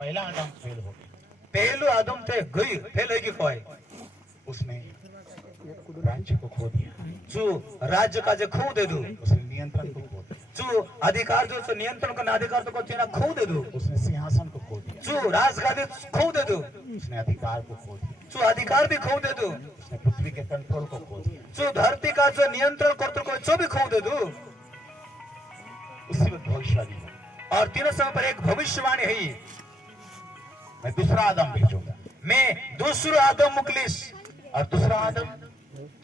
पहला आदम फेल हो गया। पहलू आदम थे गई फेल होगी कोई उसने राज्य को खो दिया, जो राज्य का जो खो दे दो, उसने नियंत्रण को खो दिया, जो अधिकार जो सो नियंत्रण करना अधिकार तो को चेना खो दे दो, उसने सिंहासन को खो दिया, जो राजगादी खो दे दो, उसने अधिकार को खो दिया, जो अधिकार भी खो दे दो, उसने पृथ्वी के कंट्रोल को खो दिया। जो धरती का जो नियंत्रण करते को जो भी खो दे दो। उसी वक्त भविष्यवाणी है, और तीनों समय पर एक भविष्यवाणी है, मैं दूसरा आदम भेजूंगा। मैं दूसरा आदम मुकलिस, और दूसरा आदम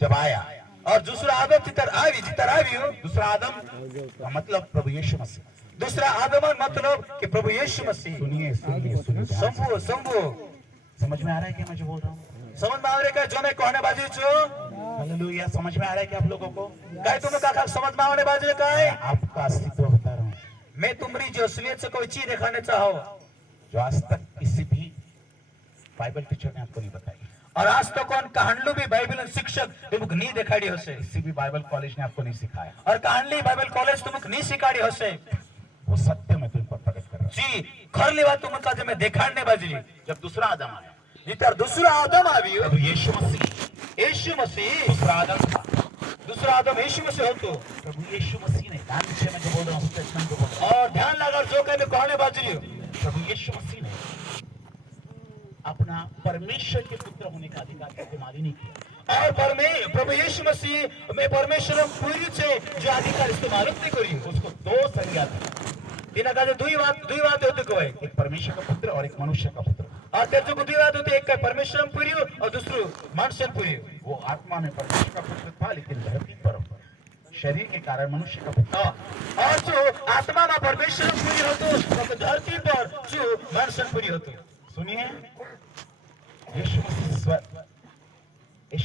जब आया, और दूसरा आदम जितर आवी हो, दूसरा आदम का मतलब प्रभु यीशु मसीह। दूसरा आदम मतलब कि प्रभु यीशु मसीह। सुनिए सुनिए सुनिए, संभो संभो समझ में आ रहा है क्या मैं जो बोल रहा हूँ? समझ में आ रहा है जो मैं कहने बाजी छो? हालेलुया, समझ में आ रहा है क्या आप लोगों को? काय तुम्हें का समझ में आने बाजी का है? आपका अस्तित्व बता रहा हूँ, मैं तुम्हारी जो असलियत से कोई चीज दिखाने चाहो, जो आज तक किसी भी बाइबल टीचर ने आपको नहीं बताई, और आज तो कौन कहानलू भी बाइबल शिक्षक तुमको नहीं दिखाड़ी हो से, किसी भी बाइबल कॉलेज ने आपको नहीं सिखाया, और कहानली बाइबल कॉलेज तुमको नहीं सिखाड़ी हो से। वो सत्य में तुम पर प्रकट कर रहा जी खरली बात तुमका जो मैं दिखाने बाजी। हूँ। जब दूसरा आदम आया, जितर दूसरा आदम आवी हो, प्रभु यीशु मसीह यीशु मसीह दूसरा आदम था। दूसरा आदम यीशु मसीह हो तो, प्रभु यीशु मसीह ने, ध्यान से मैं जो बोल रहा हूँ स्टेटमेंट को बोल रहा हूँ, और ध्यान लगा जो कहने कहने बाजी। प्रभु यीशु मसीह ने अपना परमेश्वर के पुत्र होने का अधिकार इस्तेमाल ही नहीं किया। और प्रभु यीशु मसीह में परमेश्वर पूरी से जो अधिकार इस्तेमाल नहीं करी, उसको दो संज्ञा थी, तीन का जो दुई बात होते को है, एक परमेश्वर का पुत्र और एक मनुष्य का पुत्र। और तेरे जो दुई बात होते, एक का परमेश्वर पूरी और दूसरो मानसन पूरी। वो आत्मा में परमेश्वर का पुत्र था, लेकिन धरती पर शरीर के कारण मनुष्य का पुत्र। और जो आत्मा में परमेश्वर पूरी होतो, तो धरती पर जो मानसन पूरी होतो। सुनिए, यीशु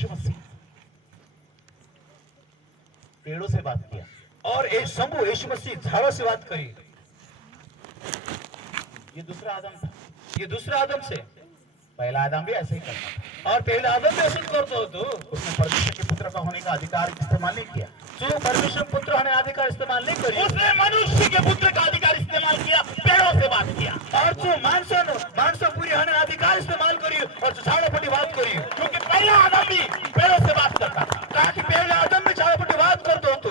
मसीह पेड़ों से बात किया, और एक शंभु यीशु मसीह झाड़ों से बात करी। ये दूसरा आदम था। ये दूसरा आदम से, पहला आदम भी ऐसे ही करता था। और पहला आदम भी ऐसे करते हो तो, उसने परमेश्वर के पुत्र का होने का अधिकार इस्तेमाल नहीं किया, जो परमेश्वर पुत्र होने अधिकार इस्तेमाल नहीं करी, उसने मनुष्य के पुत्र का अधिकार इस्तेमाल किया, पेड़ों से बात किया। और जो मानसन पूरी होने अधिकार इस्तेमाल करी, और जो झाड़ों पट्टी बात करी, क्योंकि पहला आदम भी पेड़ों से बात करता था। कहा कि पहला आदम भी झाड़ों पट्टी बात करते हो तो,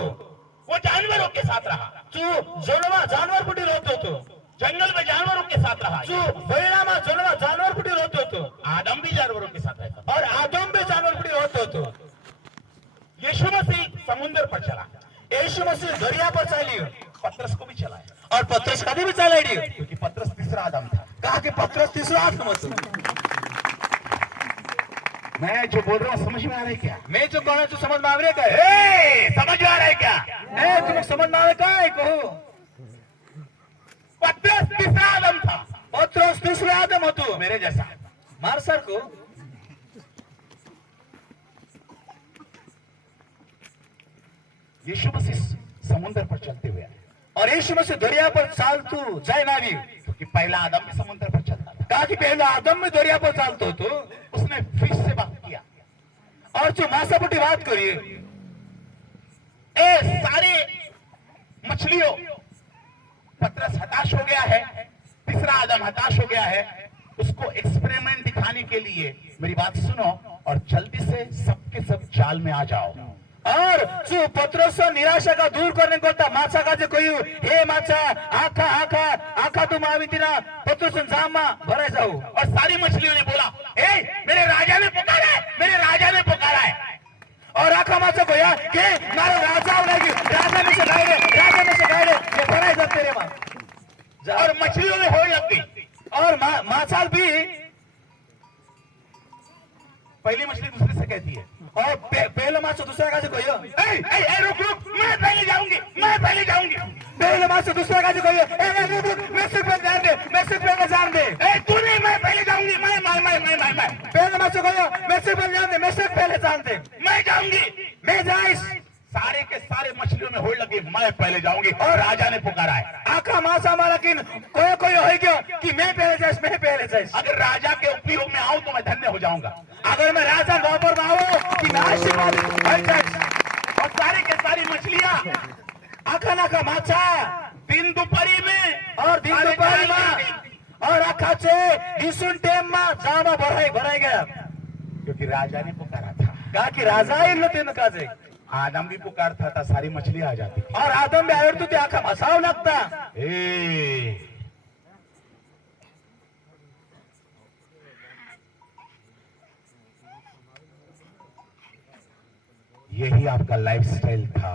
वो जानवरों के साथ रहा, जो जानवर पट्टी रहते हो तो, जंगल में जानवरों के साथ रहा। जो बैड़ा में जानवर पट्टी रहते हो तो, आदम भी जानवरों के साथ रहता था। और आदम भी जानवर पट्टी रहते हो तो। यीशु मसीह समुद्र पर चला, यीशु मसीह दरिया पर चली, पतरस को भी चलाया, और पतरस कभी भी चलाई, क्योंकि पतरस तीसरा आदम था। कहा कि पतरस तीसरा आदम था। मैं जो बोल रहा हूँ समझ में आ रहा है क्या? मैं जो कहना जो समझ में आ रहा है, समझ में आ रहा है क्या? तुम्हें समझ में आ रहा है कहो? पतरस तीसरा आदम था, पतरस तीसरा आदम हो तो, मेरे जैसा। मार सर को। यीशु मसीह समुद्र पर चलते हुए आए, और यीशु मसीह दरिया पर चालतू जाए ना भी, क्योंकि पहला आदम भी समुद्र पर चलता था। कहा कि पहला आदम में दरिया पर चालतो हो तो, उसने फिश से बात किया, और जो मांसापट्टी बात करिए, ए सारे मछलियों, पतरस हताश हो गया है, तीसरा आदम हताश हो गया है। उसको एक्सपेरिमेंट दिखाने के लिए मेरी बात सुनो और जल्दी से सबके सब जाल में आ जाओ। और जो पतरस निराशा का दूर करने को था, माछा का जो कोई हे माछा आखा आखा आखा तुम आवी तीना पतरस जाम में भराई जाओ। और सारी मछलियों ने बोला, ए मेरे राजा ने पुकारा है, मेरे राजा ने पुकारा है। और आखा माछा को या के मारो राजा लगी, राजा में से गाइडे ये भराई जाते रे मां। और मछलियों में होड़ लग गई, और माछाल भी पहली मछली दूसरे से कहती है, और पहले माछो दूसरा का जो कोई रुक रुक, मैं पहले जाऊंगी, मैं पहले जाऊंगी। पहले माछो दूसरा का जो कोई रुक मैं सिर्फ जान दे, मैं सिर्फ जान दे। तू नहीं, मैं पहले जाऊंगी, मैं पहले माछो कोई मैं सिर्फ जान दे, मैं सिर्फ पहले जान दे, मैं जाऊंगी, मैं जाइस। सारे के सारे मछलियों में होड़ लगी, मैं पहले जाऊंगी, और राजा ने पुकारा है। आखा मासा हमारा किन कोई हो गया कि मैं पहले जाइस। अगर राजा के उपयोग में आऊं तो मैं धन्य हो जाऊंगा। अगर मैं राजा वापर में आऊं कि मैं आशीर्वाद हो जाइस। और सारे के सारी मछलियां आखा नाखा माछा दिन दोपहरी में, और दिन दोपहर में, और आखाचे दिसून टेम मा जामा भराई गया क्योंकि राजा ने पुकारा था। का की राजा इल्लो तेन काजे आदम भी पुकारता था, सारी मछली आ जाती थी। और आदम भी आयर तो ते आखा मसाव लगता यही आपका लाइफस्टाइल था।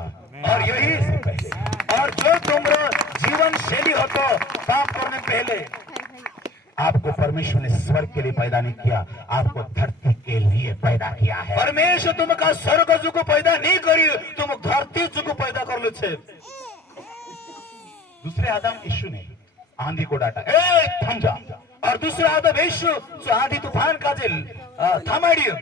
और यही से पहले और जो तुम्हारा जीवन शैली हो तो पाप करने पहले आपको परमेश्वर ने स्वर्ग के लिए पैदा नहीं किया, आपको धरती के लिए पैदा किया है। परमेश्वर तुमका स्वर्ग जुको पैदा नहीं करी, तुम धरती जुको पैदा कर लो छे। दूसरे आदम यीशु ने आंधी को डांटा, ए थम जा। और दूसरा आदम यीशु जो आंधी तूफान का जिल थमाड़ियो।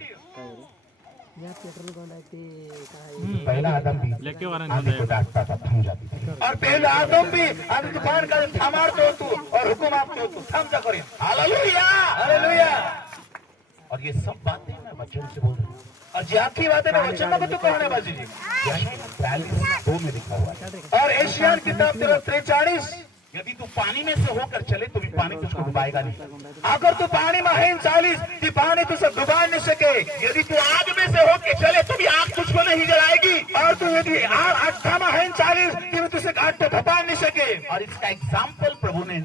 पहला आदम भी आंधी को डांटता था, थम जाती थी। और पहला आदम भी आंधी तूफान का जिल थमाड़तो तू और हुकुम आपतो तू थम जा करी। Hallelujah hallelujah. और ये सब बातें मैं वचन से बोल रहा हूँ। और जी आखिरी बातें मैं वचन में तो कहने बाजी जी। 42:2 में लिखा हुआ है। और एशियन किताब 43:40 यदि तू पानी में से होकर चले तो भी पानी तुझको डुबाएगा नहीं। अगर तू पानी में है 40 ती पानी तुझे डुबा नहीं सके। यदि तू आग में से होकर चले तो भी आग तुझको नहीं जलाएगी। और तू यदि आग में है 40 ती तुझे आग तो धपा नहीं सके। और इसका एग्जाम्पल प्रभु ने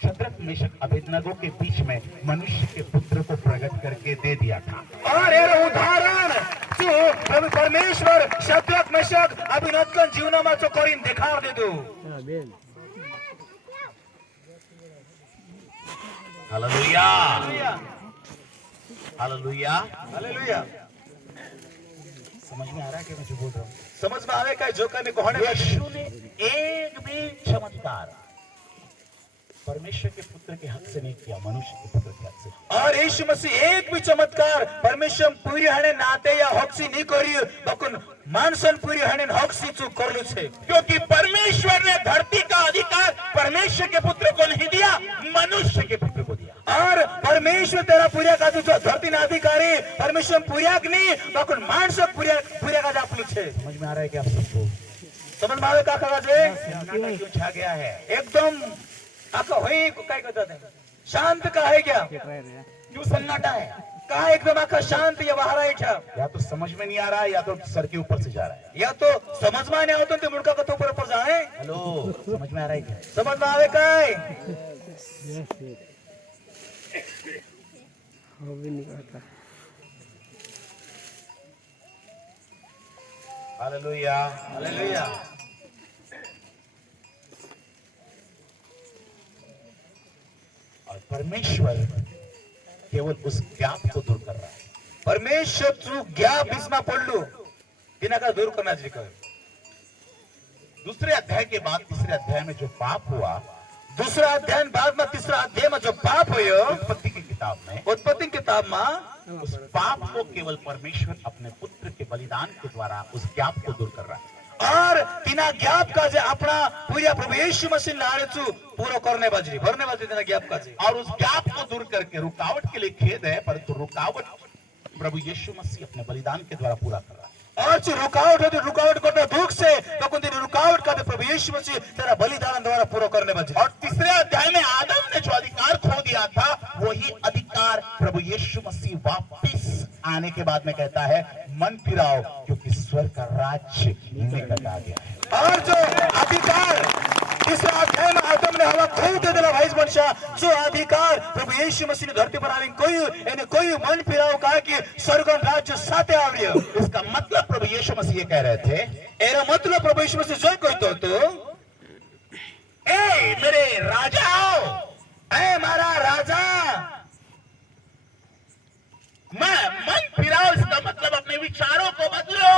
शद्रक मेशक अबेदनगो के बीच में मनुष्य के पुत्र को प्रकट करके दे दिया था। और ये उदाहरण जो प्रभु परमेश्वर शद्रक मेशक अबेदनगो जीवन में जो करीन दिखार दे दो। Hallelujah hallelujah hallelujah. समझ में आ रहा है कि मैं जो बोल रहा हूँ? समझ में आवे का जो कभी कहने यीशु ने एक भी चमत्कार परमेश्वर के पुत्र के हक से नहीं किया, मनुष्य के पुत्र के हक से। और यीशु मसीह एक भी चमत्कार परमेश्वर पूरी हने नाते या हक्सी नहीं करी, बकुन मानसन पूरी हने हक्सी चूक कर लू छे। क्योंकि परमेश्वर ने धरती का अधिकार परमेश्वर के पुत्र को नहीं दिया, मनुष्य के पुत्र को दिया। और परमेश्वर तेरा पूरा का जो धरती ना अधिकारी परमेश्वर पूरा नहीं, बकुन मानस पूरा का जापलू छे। समझ में आ रहा है कि आप सबको? समझ में आवे का काका जे सन्नाटा क्यों छा गया है? एकदम आका होई को काय कहते हैं शांत का है क्या? क्यों सन्नाटा है? कहा एकदम आका शांत या बाहर है क्या? या तो समझ में नहीं आ रहा है या तो सर के ऊपर से जा रहा है। या तो समझ में नहीं आता तो मुड़का का तो ऊपर जाए। हेलो, समझ में आ रहा है क्या? समझ में आवे काय? Hallelujah hallelujah. और परमेश्वर केवल उस ज्ञाप को दूर कर रहा है। परमेश्वर जो ज्ञाप इसमें पढ़लू तिना का दूर करना जी कहे। दूसरे अध्याय के बाद तीसरे अध्याय में जो पाप हुआ, दूसरा अध्याय बाद में तीसरा अध्याय में जो पाप हुयो उत्पत्ति की किताब में, उत्पत्ति किताब में उस पाप को केवल परमेश्वर अपने पुत्र के बलिदान के द्वारा उस ज्ञाप को दूर कर रहा है। और तिना ज्ञाप का जे अपना पूरा प्रभु यीशु मसीह लारे छु पूरा करने बाजरी भरने बाजरी तिना ज्ञाप का जे। और उस ज्ञाप को दूर करके रुकावट के लिए खेद है, परंतु रुकावट प्रभु यीशु मसीह अपने बलिदान के द्वारा पूरा कर रहा है। और जो रुकावट होती रुकावट करना दुख से तो कुछ रुकावट का प्रभु यीशु मसीह तेरा बलिदान द्वारा पूरा करने बाजरी। और तीसरे अध्याय में आदम ने जो अधिकार खो दिया था, वही अधिकार प्रभु यीशु मसीह वापस आने के बाद में कहता है, मन फिराओ क्योंकि स्वर्ग का राज्य निकट आ गया है। और जो अधिकार तीसरा अध्याय में आदम ने हवा खो दे दिला भाई मनुष्य, जो अधिकार प्रभु यीशु मसीह ने धरती पर आने कोई मन फिराओ कहा कि स्वर्ग राज्य साथे आवड़ियो। इसका मतलब प्रभु यीशु मसीह ये कह रहे थे, एरा मतलब प्रभु यीशु मसीह जो कहतो तो ए मेरे राजाओ, ए मारा राजा, मन फिराओ, इसका मतलब अपने विचारों को बदलो।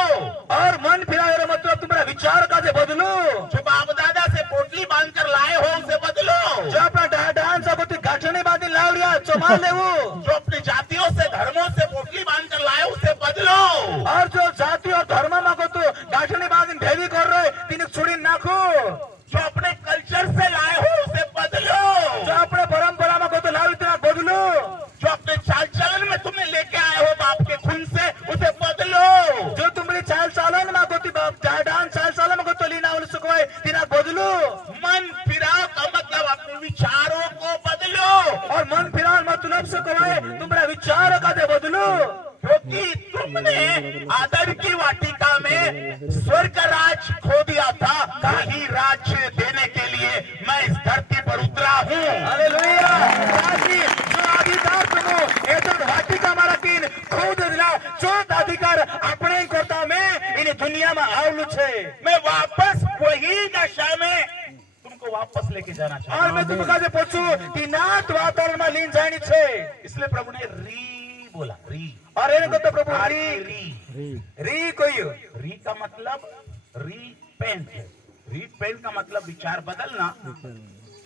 और मन फिराओ मतलब तुम्हारा विचार का जे बदलो। जो बाप दादा से पोटली बांधकर लाए हो उसे बदलो। जो अपना डांस को गाठने बांधी लावड़िया चमा लेवो। जो अपनी जातियों से धर्मों से पोटली बांधकर लाए उसे बदलो। और जो जाति और धर्म में को तो गाठने बांधी भेदी कर रहे तीन छुड़ी नाखो। जो अपने कल्चर से लाए हो उसे बदलो। जो अपने परंपरा में को तो लाओ इतना बदलो। जो अपने चाल चलन में तुमने लेके आए हो बाप के खून से उसे बदलो। जो तुम्हारी चाल चालन में को डांस चाल चालन में को तो लीना उल सुखवाए तीना बदलो। मन फिराओ का मतलब अपने विचारों को दुनिया में आवलू छे। मैं वापस वही दशा में तुमको वापस लेके जाना और चाहता मैं हूं। तुमका जे पूछू कि नात वातावरण में लीन जानी छे। इसलिए प्रभु ने री बोला, री। और एने को तो प्रभु आर री री री कोई री का मतलब रीपेंट। रीपेंट का मतलब विचार बदलना,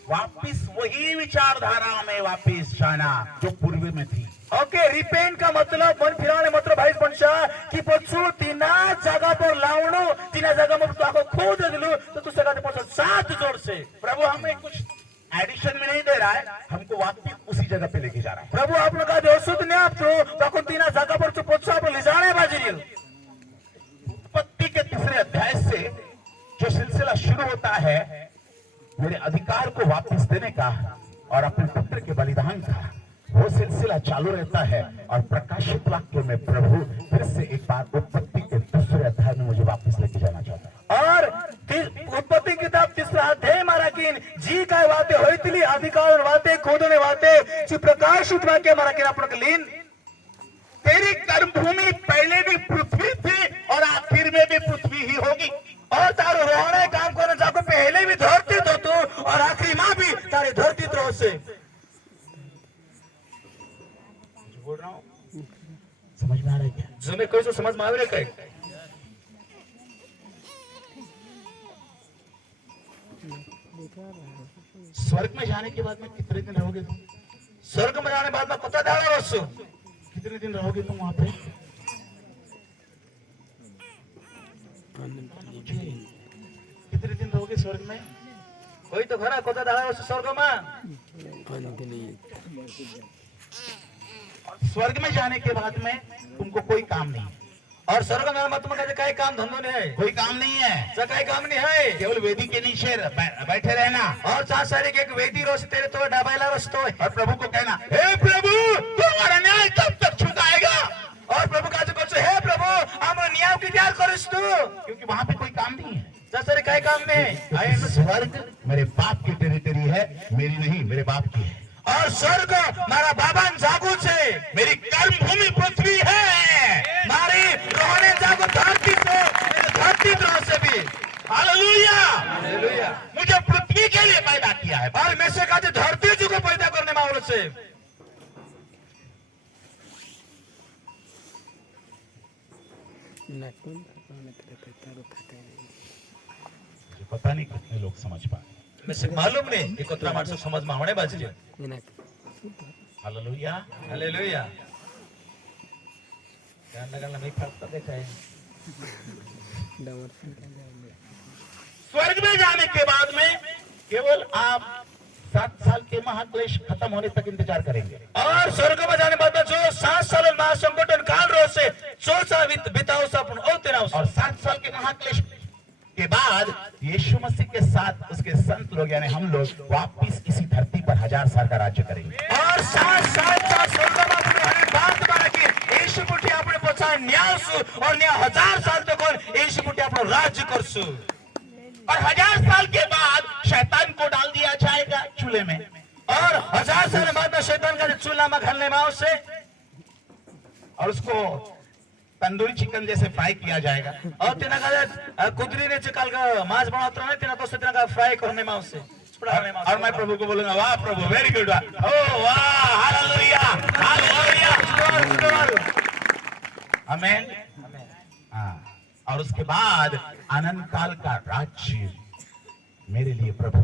वापिस वही विचारधारा में वापिस जाना जो पूर्व में थी। ओके, रिपेंट का मतलब मन फिराने मतलब भाई बनशा कि पछु तीना जगह पर लावणो, तीना जगह में तो आको खो दिलु तो तू सगा पछु साथ जोड़ से। प्रभु हमें कुछ एडिशन में नहीं दे रहा है, हमको वापिस उसी जगह पे लेके जा रहा है। प्रभु आप लोग का दोस्त ने आप तो बाको तीना जगह पर तो पछु आप ले जाने बाजी। उत्पत्ति के तीसरे अध्याय से जो सिलसिला शुरू होता है मेरे अधिकार को वापस देने का और अपने पुत्र के बलिदान का, वो सिलसिला चालू रहता है। और प्रकाशित वाक्य में प्रभु फिर से एक बार उत्पत्ति के दूसरे अध्याय में मुझे वापस लेके जाना चाहता है। और उत्पत्ति किताब तीसरा अध्याय मारा किन जी काय बातें होइतली अधिकार बातें खोदने बातें जी प्रकाशित वाक्य मारा किन अपन लीन। तेरी कर्मभूमि पहले भी पृथ्वी थी और आखिर में भी पृथ्वी ही होगी। और तारो रोहणे काम करने जाको पहले भी धरती तो तू और आखिरी मां भी तारी धरती तो से। बोल रहा हूँ, समझ में आ रहा है क्या? जो मैं कैसे समझ में आवे कहीं स्वर्ग में जाने के बाद में कितने दिन रहोगे तुम? स्वर्ग में जाने बाद में पता डाला रसो कितने दिन रहोगे तुम वहां पे? कितने दिन रहोगे स्वर्ग में? कोई तो घरा कोता डाला रसो स्वर्ग में। और स्वर्ग में जाने के बाद में तुमको कोई काम नहीं है। और स्वर्ग में मत में कहीं काम धंधो नहीं है, कोई काम नहीं है, कहीं काम नहीं है, केवल वेदी के नीचे बैठे रहना और चार सारी के एक वेदी रोस तेरे तो डबाइला रस्तो है। और प्रभु को कहना, हे प्रभु तू हमारा न्याय कब तक चुकाएगा? और प्रभु का जो कुछ है प्रभु हम न्याय की क्या करिस तू, क्योंकि वहां पे कोई काम नहीं है। सारे कहीं काम नहीं। स्वर्ग मेरे बाप की टेरिटरी है, मेरी नहीं, मेरे बाप की है। और स्वर्ग मारा बाबान जागू छे, मेरी कर्म भूमि पृथ्वी है, मारी रोहने जागू धरती से, धरती तो से भी। हालेलुया। हालेलुया। मुझे पृथ्वी के लिए पैदा किया है। और में से कहते धरती जी को पैदा करने माहौल से। पता नहीं कितने लोग समझ पाए। में से मालूम नहीं कि कितना मानस समझ में होने बाजी। हालेलुया। हालेलुया। ध्यान लगाना नहीं फर्क देखा है। स्वर्ग में जाने के बाद में केवल आप 7 साल के महाक्लेश खत्म होने तक इंतजार करेंगे। और स्वर्ग में जाने बाद में जो 7 साल महासंकटन काल रो से 4 साल बिताओ सपन और तेरा और 7 साल के महाक्लेश के बाद यीशु मसीह के साथ उसके संत लोग यानी हम लोग वापिस इसी धरती पर 1000 साल का राज्य करेंगे। और 7 साल स्वर्ग में अपने हरी बात मारा कि यीशु पुटी अपने पोछा न्यासु और न्या 1000 साल तक और यीशु पुटी अपनो राज्य करसु। और 1000 साल के बाद शैतान को डाल दिया जाएगा चूल्हे में। और 1000 साल बाद में शैतान का चूल्हा में घालने में से और उसको तंदूरी चिकन जैसे फ्राई किया जाएगा। और तेना का कुदरी ने चिकल का मांस बनाता है तेना तो तेना का फ्राई करने में से। और मैं प्रभु को बोलूंगा, वाह प्रभु वेरी गुड, ओ वाह हालेलुया हालेलुया आमेन। हाँ, और उसके बाद अनंत काल का राज्य मेरे लिए प्रभु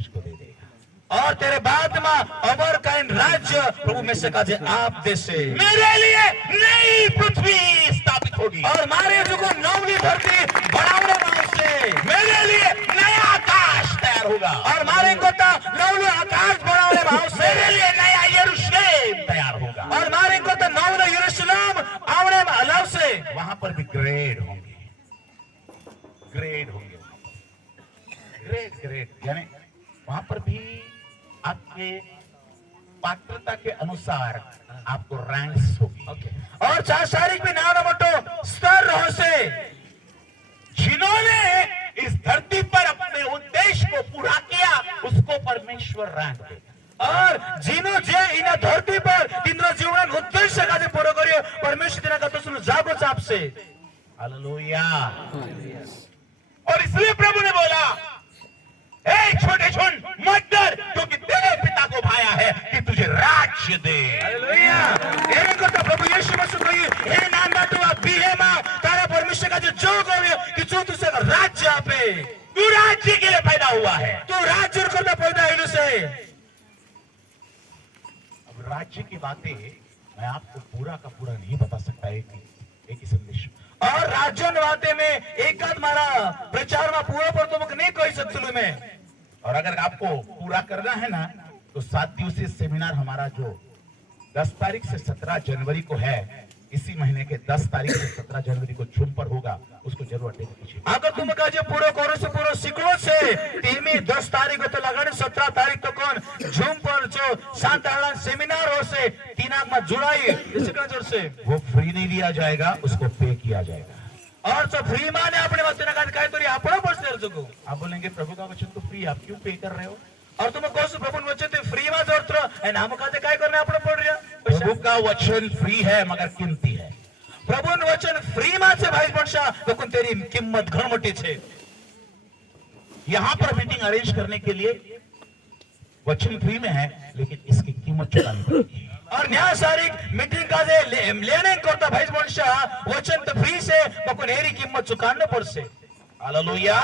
इसको दे देगा। और तेरे बाद में अमर काइन राज्य प्रभु में से काजे आप दे से मेरे लिए नई पृथ्वी स्थापित होगी। और मारे जो को नौवीं धरती बनाने में से मेरे लिए नया आकाश तैयार होगा। और मारे को ता नौलो आकाश बनाने में से मेरे लिए नया यरूशलेम तैयार होगा। और मारे को ता नौलो यरूशलेम आवने में अलग से वहां पर भी ग्रेड होंगे, ग्रेड होंगे, ग्रेड ग्रेड यानी वहां पर भी आपके पात्रता के अनुसार आपको रैंक्स होगी। और 4 तारीख में नाना मोटो स्तर रहो से जिन्होंने इस धरती पर अपने उद्देश्य को पूरा किया उसको परमेश्वर रैंक देगा। और जिनो जे इन धरती पर तिम्रो जीवन उद्देश्य का पूरा करियो परमेश्वर तिना का तो सुन जागो चाप से। हालेलुया। और इसलिए प्रभु ने बोला, ए छोटे झुंड मत डर, क्योंकि तेरे पिता को भाया है कि तुझे राज्य दे। हालेलुया। एवं करता प्रभु यीशु मसीह को हे नाम बाटुआ बीहेमा तारा परमेश्वर का जो जोग हो कि जो तुझे राज्य आपे। तू राज्य के लिए पैदा हुआ है। तू राज्य करता पैदा हिलू से। अब राज्य की बातें मैं आपको पूरा का पूरा नहीं बता सकता एक ही संदेश। और राज्य बातें में एक आध मारा प्रचार में पूरा पर तुमको नहीं कही सकते मैं। और अगर आपको पूरा करना है ना तो 7 दिवसीय सेमिनार हमारा जो 10 तारीख से 17 जनवरी को है, इसी महीने के 10 तारीख से 17 जनवरी को झूम पर होगा, उसको जरूर अटेंड कीजिए। अगर तुम का जो पूरा करो से पूरा सीखो से टीमी 10 तारीख को तो लगाने 17 तारीख तो कौन झूम पर जो शांत सेमिनार हो से 3 आंख में जुड़ाई इसी का जोर से वो फ्री नहीं लिया जाएगा, उसको पे किया जाएगा। और जो फ्री माने अपने वचन का काय तरी आपण पडसे रजको। आप बोलेंगे प्रभु का वचन तो फ्री, आप क्यों पे कर रहे हो? और तुम कहो प्रभु वचन ते फ्री में जोड़तो एंड हम काजे काय करने आपण पड़ रहा। प्रभु का वचन फ्री है मगर कीमती है। प्रभु वचन फ्री में से भाई वर्षा तो कौन तेरी कीमत घण मोटी छे। यहाँ पर मीटिंग अरेंज करने के लिए वचन फ्री में है, लेकिन इसकी कीमत चुकानी पड़ेगी। और न्याय सारिक मीटिंग का जे लेने करता भाई वर्षा वचन तो फ्री से बकुन हेरी कीमत चुकाने पड़ से। हालेलुया।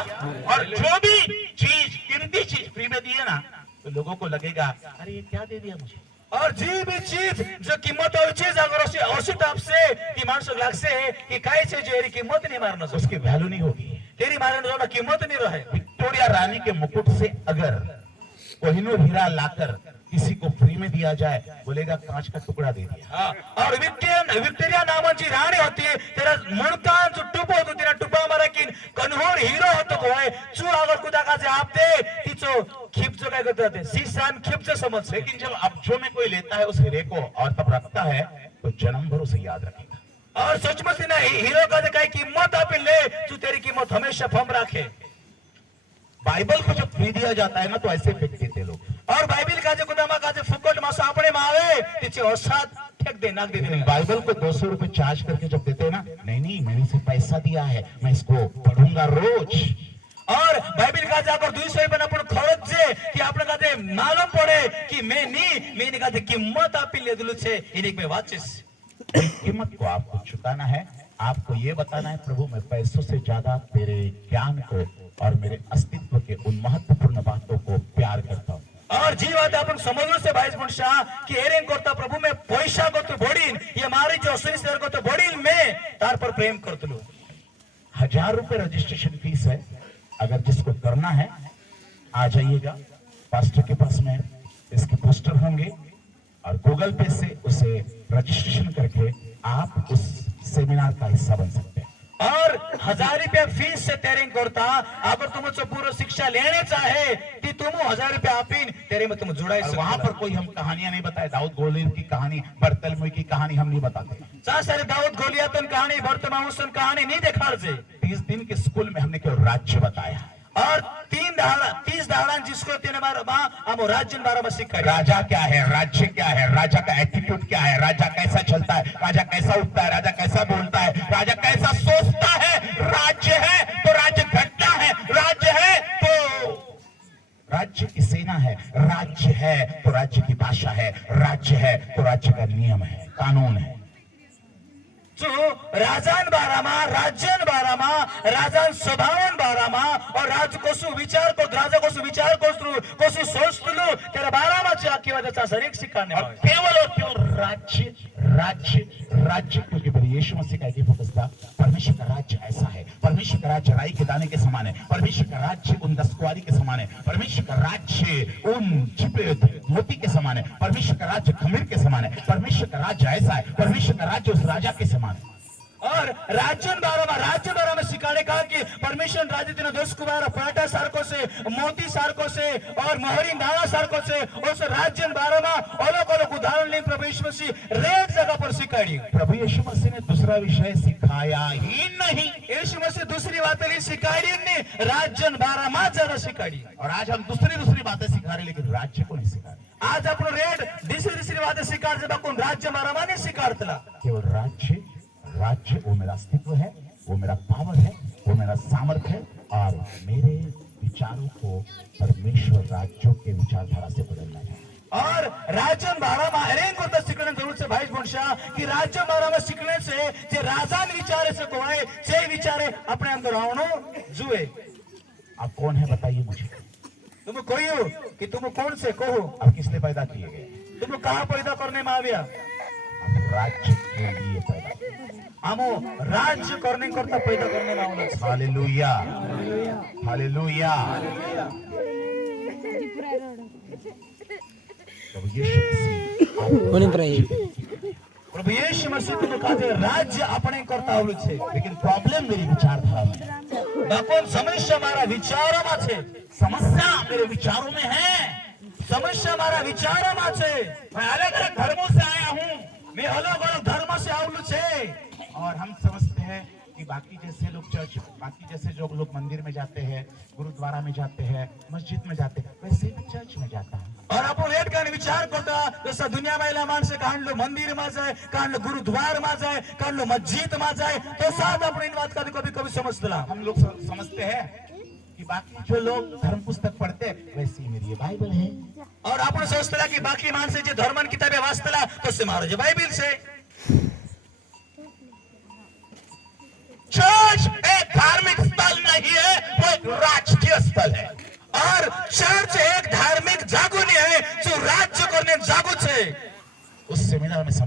और जो भी चीज कीमती चीज फ्री में दी है ना, तो लोगों को लगेगा अरे ये क्या दे दिया मुझे। और जी भी चीज जो कीमत वाली चीज अगर उसे औषध आपसे की मानसो लागसे है कि काय से जो हेरी कीमत नहीं मारना उसकी वैल्यू नहीं होगी, तेरी मारने वाला कीमत नहीं रहे। विक्टोरिया रानी के मुकुट से अगर कोहिनूर हीरा लाकर किसी को फ्री में दिया जाए, बोलेगा कांच का टुकड़ा दे दिया। और विक्टोरिया नामन जी रानी होती है तेरा मुड़कान जो टुपो होतो तेरा टुपा मारा की कन्होर हीरो होतो कोय चू अगर खुदा का जे आप दे तिचो खिप जो काय करते सीसान खिप से समझ। लेकिन जब अब जो में कोई लेता है उस हीरे को और तब रखता है तो जन्म भर उसे याद रखेगा। और सचमुच ना हीरो का जे काय कीमत आप ले तू तेरी कीमत हमेशा फम रखे। बाइबल को जब फ्री दिया जाता है ना तो ऐसे फेंक देते लोग। और बाइबल का जो खुदामा का जो फुकट मासो अपने में आवे तिचे औसात फेंक दे नाक दे दे। बाइबल को 200 रुपए चार्ज करके जब देते हैं ना, नहीं मैंने इसे पैसा दिया है, मैं इसको पढ़ूंगा रोज। और बाइबल का जाकर 200 रुपये अपन खर्च जे कि आपने कहते मालूम पड़े कि मैंने कहते कीमत आप ले दिलु छे इनिक में वाचिस कीमत को आपको चुकाना है। आपको ये बताना है प्रभु मैं पैसों से ज्यादा तेरे ज्ञान को और मेरे अस्तित्व के उन महत्वपूर्ण बातों को प्यार करता हूँ। और जी बात अपन समझो से भाई मनुष्य कि एरेंग करता प्रभु में पैसा को तो बोड़ीन ये मारी जो असली शेयर को तो बोड़ीन में तार पर प्रेम करते लो। 1000 रुपए रजिस्ट्रेशन फीस है। अगर जिसको करना है आ जाइएगा, पास्टर के पास में इसके पोस्टर होंगे और गूगल पे से उसे रजिस्ट्रेशन करके आप उस सेमिनार का हिस्सा बन सकते हैं। और 1000 रुपया फीस से तेरेंग करता अगर तुम पूरा शिक्षा लेने चाहे कि तुम 1000 रुपया आपीन तेरे में तुम जुड़ाई सकते। वहां पर कोई हम कहानियां नहीं बताए, दाऊद गोलियत की कहानी, बर्तलमुई की कहानी हम नहीं बताते। चाहे सारे दाऊद गोलियतन कहानी बर्तमाउसन कहानी नहीं देखा जे। 30 दिन के स्कूल में हमने केवल राज्य बताया और 30 दहाड़ा जिसको 3 बार हम राज्य बारे में सिखा। राजा क्या है, राज्य क्या है, राजा का एटीट्यूड क्या है, राजा कैसा चलता है, राजा कैसा उठता है, राजा कैसा बोलता है, राजा कैसा सोचता है। राज्य है तो राज्य घटना है, राज्य है तो राज्य की सेना है, राज्य है तो राज्य की भाषा है, राज्य है तो राज्य का नियम है, कानून है। जो राजान बारामा राज्यन बारामा राजान स्वभावन बारामा और राज कोसु विचार को राजा कोसु विचार कोसु सोचतुलु तेरा बारामा चा की वजह से शरीर सिखाने और केवल और केवल राज्य राज्य राज्य, क्योंकि मेरे यीशु मसीह का एक फोकस था, परमेश्वर का राज्य ऐसा है, परमेश्वर का राज्य राई के दाने के समान है, परमेश्वर का राज्य उन 10 कुंवारी के समान है, परमेश्वर का राज्य उन छिपे मोती के समान है, परमेश्वर का राज्य खमीर के समान है, परमेश्वर का राज्य ऐसा है, परमेश्वर का राज्य उस राजा के समान है। और राज्य बारा में सिखाने कहा कि परमेश्वर राज्य दिन 10 कुमार पराठा सारको से मोती सारको से और मोहरी नाला सारको से उस राज्य बारा में अलग अलग उदाहरण ले प्रभु यीशु मसीह रेड जगह पर सिखाई। प्रभु यीशु मसीह ने दूसरा विषय सिखाया ही नहीं। यीशु मसीह दूसरी बातें नहीं सिखाई नहीं, राज्य बारा में ज्यादा सिखाई। और आज हम दूसरी बातें सिखा रहे लेकिन राज्य को नहीं सिखा रहे। आज अपन रेड दूसरी बातें सिखा जब अपन राज्य बारा में नहीं सिखाता, केवल राज्य राज्य, वो मेरा अस्तित्व है, वो मेरा पावर है, वो मेरा सामर्थ्य है, और मेरे विचारों को परमेश्वर राज्यों के विचारधारा से बदलना है। और राज्य बारामा हरेक को सीखने जरूर से भाई बोलशा कि राज्य बारामा सीखने से जे राजा ने विचारे से कोवाए जे विचारे अपने अंदर आवनो जुए। आप कौन है बताइए मुझे। तुम कोई हो कि तुम कौन से कहो। आप किस लिए पैदा किए गए। तुम कहाँ पैदा करने में आव्या। आप राज्य के लिए पैदा किए। हमो राज्य करने करता पैदा करने में आवला। Hallelujah, hallelujah. प्रभु यीशु प्रभु यीशु मसीह तुम कहते राज्य अपने करता आवलू छे। लेकिन प्रॉब्लम मेरी विचारधारा में है। नकोन समस्या मारा विचारों में छे। समस्या मेरे विचारों में है। समस्या मारा विचारों में छे। मैं अलग अलग धर्मों से आया हूँ। मैं अलग अलग धर्म से आवलू छे। और हम समझते हैं कि बाकी जैसे लोग चर्च, बाकी जैसे जो लोग मंदिर में जाते हैं, गुरुद्वारा में जाते हैं, मस्जिद में जाते हैं, वैसे ही चर्च में जाता है। और आपण एक कान विचार करता जसा दुनिया में माणसे काढलो मंदिर में जाए, काढलो गुरुद्वार में जाए, काढलो मस्जिद में जाए, तो साथ अपनी बात कभी कभी कभी समझतला। हम लोग समझते हैं कि बाकी जो लोग धर्म पुस्तक पढ़ते हैं वैसे ही मेरी ये बाइबल है। और आपण सोचतला कि बाकी माणसे जे धर्मन किताबे वाचतला तो से मारो जे बाइबल से। चर्च एक धार्मिक स्थल नहीं है, वो एक राजकीय स्थल है। और चर्च एक धार्मिक जागो नहीं है जो राज्य करने जागो छे। उस सेमिनार में